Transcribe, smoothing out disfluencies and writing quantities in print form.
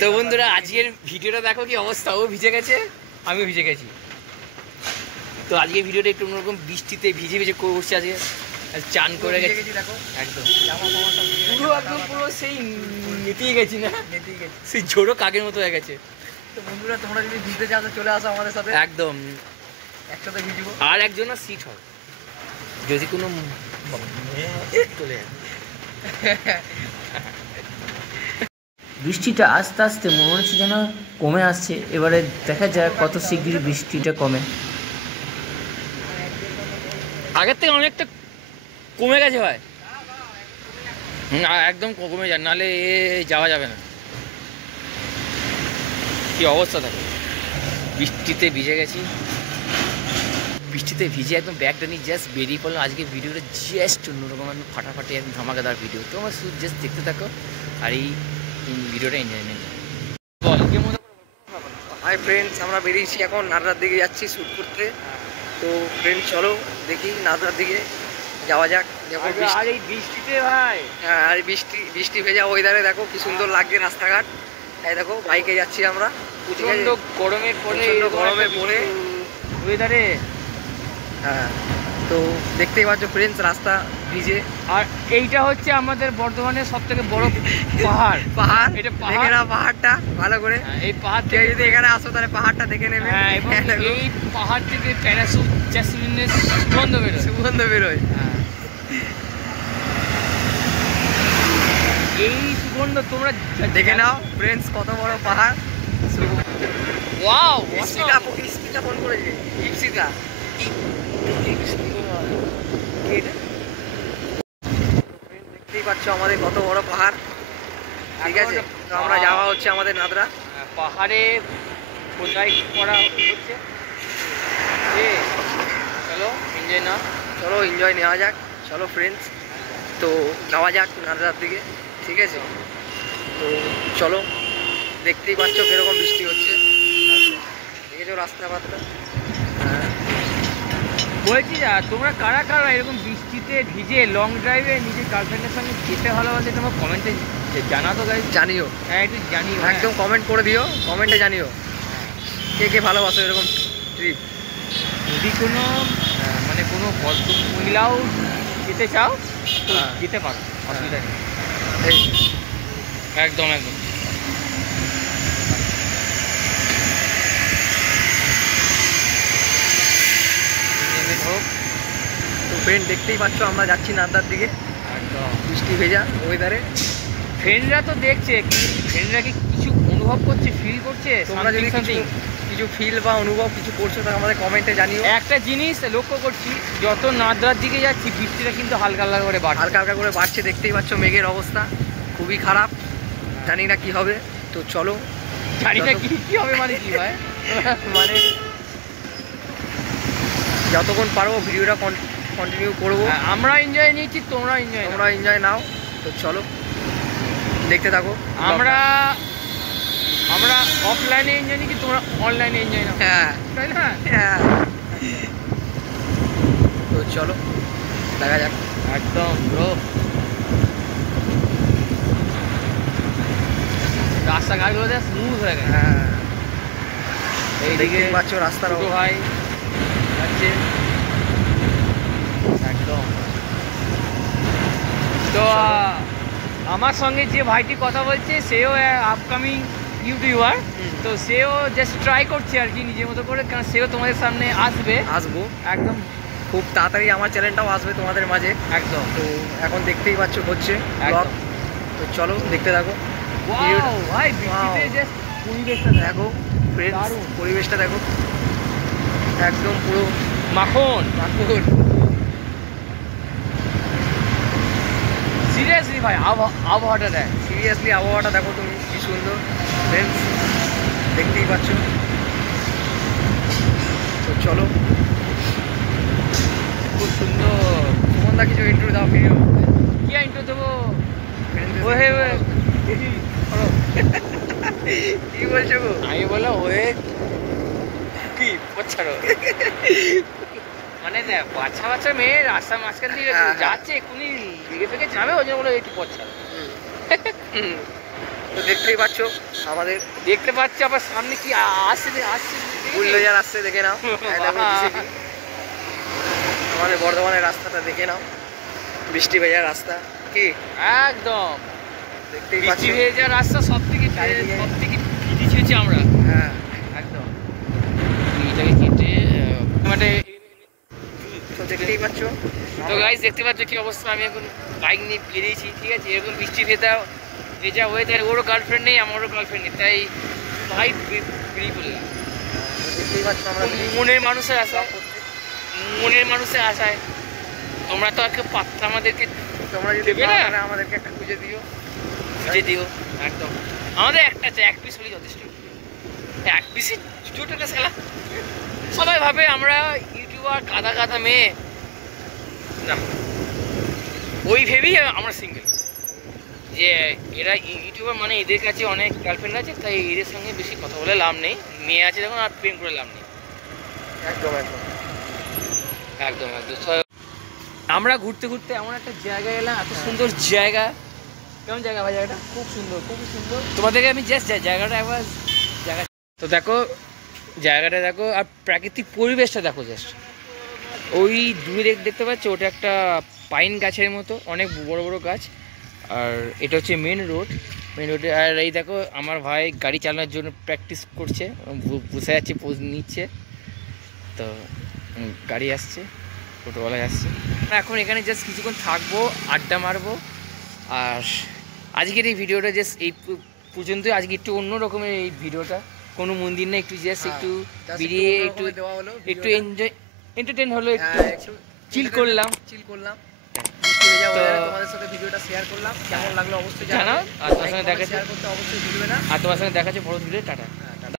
তো বন্ধুরা আজকের ভিডিওটা দেখো কি অবস্থা, ও ভিজে গেছে আমিও ভিজে গেছি। তো আজকের ভিডিওটা একটু অন্যরকম, বৃষ্টিতে ভিজে ভিজে করছে আজকে, চান করে গেছি দেখো একদম পুরো একদম পুরো সেই নেতিয়ে গেছি না, সেই ঝোড়ো কাকের মতো হয়ে গেছে। তো বন্ধুরা তোমরা যদি ভিজতে চাও চলে আসো আমাদের সাথে, একদম একসাথে ভিজবো। আর একজন সিট হয় যদি কোনো চলে যায়। বৃষ্টিটা আস্তে আস্তে মনে হচ্ছে যেন কমে আসছে। এবারে দেখা যায় কত শিগগির বৃষ্টিটা কমে। আগের থেকে অনেকটা কমে গেছে ভাই, একদম কমে যায়, নাহলে যাওয়া যাবে না। কি অবস্থা থাকে, বৃষ্টিতে ভিজে গেছি, বৃষ্টিতে ভিজে একদম ব্যাগটা নিয়ে জাস্ট বেরিয়ে পড়লাম। আজকে ভিডিওটা জাস্ট অন্যরকম, আমি ফাটাফাটি একদম ধামাকাদার ভিডিও। তো আমার শুধু জাস্ট দেখতে থাকো আর এই ভিডিওটা এনজয় নেই। হাই ফ্রেন্ডস, আমরা বেরিয়েছি এখন নাদরার দিকে যাচ্ছি শ্যুট করতে। তো ফ্রেন্ডস চলো দেখি নাদরার দিকে যাওয়া যাক। দেখো আর এই বৃষ্টিতে ভাই, হ্যাঁ আর বৃষ্টি ভেজা ওয়েদারে দেখো কি সুন্দর লাগছে রাস্তাঘাট। এই দেখো বাইকে যাচ্ছি আমরা, প্রচণ্ড গরমের পরে ওয়েদারে। হ্যাঁ তো দেখতেই পাচ্ছ ফ্রেন্ডস রাস্তা ভিজে। আর এইটা হচ্ছে আমাদের বর্ধমানের সব থেকে বড় পাহাড়। এটা দেখে নাও পাহাড়টা ভালো করে। এই পাহাড় থেকে যদি এখানে আসো তাহলে পাহাড়টা দেখে নেবে। এবং এই পাহাড় থেকে প্যারাসুট জ্যাসমিনের সুগন্ধ বেরোয়। এই সুগন্ধ তোমরা দেখে নাও ফ্রেন্ডস, কত বড় পাহাড়। ওয়াও, ইপসিতা ফোন করেছে, ইপসিতা। দেখতেই পাচ্ছ আমাদের কত বড় পাহাড়, ঠিক আছে। তো আমরা যাওয়া হচ্ছে আমাদের নাদরা পাহাড়ে, কোথায় করা হচ্ছে। চলো এনজয় না, চলো এনজয় নেওয়া যাক। চলো ফ্রেন্ডস, তো যাওয়া যাক নাদরার দিকে, ঠিক আছে। তো চলো, দেখতেই পাচ্ছ কিরকম বৃষ্টি হচ্ছে, দেখেছো রাস্তাঘাটটা। বলছি যা, তোমরা কারা কারা এরকম বৃষ্টিতে ভিজে লং ড্রাইভে নিজের গার্লফ্রেন্ডের সঙ্গে যেতে ভালোবাসে, তোমার কমেন্টে জানাতো গাইস। জানিও, হ্যাঁ একটু জানিও, একদম কমেন্ট করে দিও, কমেন্টে জানিও কে কে ভালোবাসো এরকম ট্রিপ। যদি কোনো মানে কোনো ভদ্র মহিলাও যেতে চাও তো যেতে পারো, অসুবিধা নেই। একদম একদম। হোক তো ফ্রেন্ড, দেখতেই পাচ্ছ আমরা যাচ্ছি নাদরার দিকে, একদম বৃষ্টি ভেজা ওয়েদারে। ফ্রেন্ডরা তো দেখছে, ফ্রেন্ডরা কি কিছু অনুভব করছে, ফিল করছে? তোমরা যদি কিছু ফিল বা অনুভব কিছু করছো তাহলে আমাদের কমেন্টে জানিও। একটা জিনিস লক্ষ্য করছি, যত নাদরার দিকে যাচ্ছি বৃষ্টিটা কিন্তু হালকা হালকা করে বাড়ছে, হালকা হালকা করে বাড়ছে। দেখতেই পাচ্ছ মেঘের অবস্থা খুবই খারাপ, জানি না কি হবে। তো চলো, জানি না কি হবে মানে কি ভাই, মানে যতক্ষণ পারবো ভিডিওটা কন্টিনিউ করবো। আমরা এনজয় নিয়েছি, তোমরা এনজয় নাও। তো চলো দেখতে থাকো। আমরা অফলাইনে এনজয় নিয়েছি, তোমরা অনলাইনে এনজয় নাও। হ্যাঁ তাই না? হ্যাঁ তো চলো দেখা যাক। একদম ব্রো, রাস্তাঘাটগুলো যা স্মুথ হয়ে গেছে। হ্যাঁ এইদিকে দেখতেই পাচ্ছ রাস্তার ভাই যাচ্ছে একদম। তো আমার সঙ্গে যে ভাইটি কথা বলছে সেও আপকামিং ইউটিউবার, তো সেও জাস্ট ট্রাই করছে আর কি নিজের মতো করে, কারণ সেও তোমাদের সামনে আসবো একদম খুব তাড়াতাড়ি। আমার চ্যানেলটাও আসবে তোমাদের মাঝে একদম। তো এখন দেখতেই পাচ্ছ হচ্ছে ব্লগ। তো চলো দেখতে থাকো। ভাই বৃষ্টিতে জাস্ট পরিবেশটা দেখো ফ্রেন্ডস, পরিবেশটা দেখো একদম পুরো মাখন। সিরিয়াসলি ভাই আবহাওয়াটা দেখ, সিরিয়াসলি আবহাওয়াটা দেখো তুমি কি সুন্দর ফ্রেন্ডস, দেখতেই পাচ্ছ। তো চলো, খুব সুন্দর। সুমনদা কিছু ইন্ট্রো দাও ভিডিও। কি ইন্ট্রো দেবো? কি বলছো গো? আমি বললাম ওয়ে কি পছাড়ো, মানে দেখ বাচ্চা মেয়ে রাস্তার মাঝখান দিয়ে যাচ্ছে, এক্ষুনি লেগে ফেগে যাবে, ওই জন্য বলে একটু পছাড়ো। তো দেখতেই পাচ্ছ আমাদের দেখতে পাচ্ছি আবার সামনে কি আসছে বুলডোজার আসছে, দেখে নাও। এই দেখো JCB। আমাদের বর্ধমানের রাস্তাটা দেখে নাও, বৃষ্টি ভেজা রাস্তা কি একদম দেখতেই পাচ্ছ। বৃষ্টি ভেজা রাস্তা সব থেকে ভিজেছি আমরা হ্যাঁ একদম। এটাকে কেটে মানে তো দেখতেই পাচ্ছ। তো গাইস দেখতে পাচ্ছ কি অবস্থা। আমি এখন বাইক নিয়ে বেরিয়েছি, ঠিক আছে। এরকম বৃষ্টি ভেজা ওয়েদার, ওরও গার্লফ্রেন্ড নেই, আমারও গার্লফ্রেন্ড নেই, তাই ভাই বেরিয়ে পড়লাম। দেখতেই পাচ্ছ আমরা মনের মানুষের আশায় তোমরা তো আজকে পাত্তা আমাদেরকে তোমরা যদি দেবে না? আমাদেরকে একটা খুঁজে দিও। খুঁজে দিও একদম। আমাদের একটা চাই, এক পিস হলেই যথেষ্ট। এক পিসে ছোটটা খেলা সবাই ভাবে আমরা ইউটিউবার গাদা মেয়ে, না ওই ভেবেই আমরা সিঙ্গেল, যে এরা ইউটিউবার মানে এদের কাছে অনেক গার্লফ্রেন্ড আছে, তাই এদের সঙ্গে বেশি কথা বলে লাভ নেই। মেয়ে আছে যখন আর প্রেম করে লাভ নেই। একদম একদম একদম একদম। আমরা ঘুরতে এমন একটা জায়গায় এলাম, এত সুন্দর জায়গা। কেমন জায়গা ভাই? জায়গাটা খুব সুন্দর, খুবই সুন্দর। তোমাদেরকে আমি জাস্ট জায়গাটা একবার তো দেখো, জায়গাটা দেখো আর প্রাকৃতিক পরিবেশটা দেখো জাস্ট। ওই দূরে দেখতে পাচ্ছ, ওটা একটা পাইন গাছের মতো, অনেক বড় বড় গাছ। আর এটা হচ্ছে মেন রোডে। আর এই দেখো আমার ভাই গাড়ি চালানোর জন্য প্র্যাকটিস করছে, বসে যাচ্ছে, পোজ নিচ্ছে। তো গাড়ি আসছে, টোটোওয়ালায় আসছে। এখন এখানে জাস্ট কিছুক্ষণ থাকবো, আড্ডা মারবো। আর আজকের এই ভিডিওটা জাস্ট এই পর্যন্তই। আজকে একটু অন্য রকমের এই ভিডিওটা, কোনো মন্দির না, একটু জাস্ট একটু বেরিয়ে একটু এন্টারটেন হলো, একটু চিল করলাম। বৃষ্টি ভেজা ওয়েদারে তোমাদের সাথে ভিডিওটা শেয়ার করলাম। কেমন লাগলো অবশ্যই জানাও। আর তোমার সঙ্গে দেখা শেয়ার করতে অবশ্যই ভুলবে না। আর তোমার সঙ্গে দেখা যাচ্ছে বড় ভিডিও। টাটা।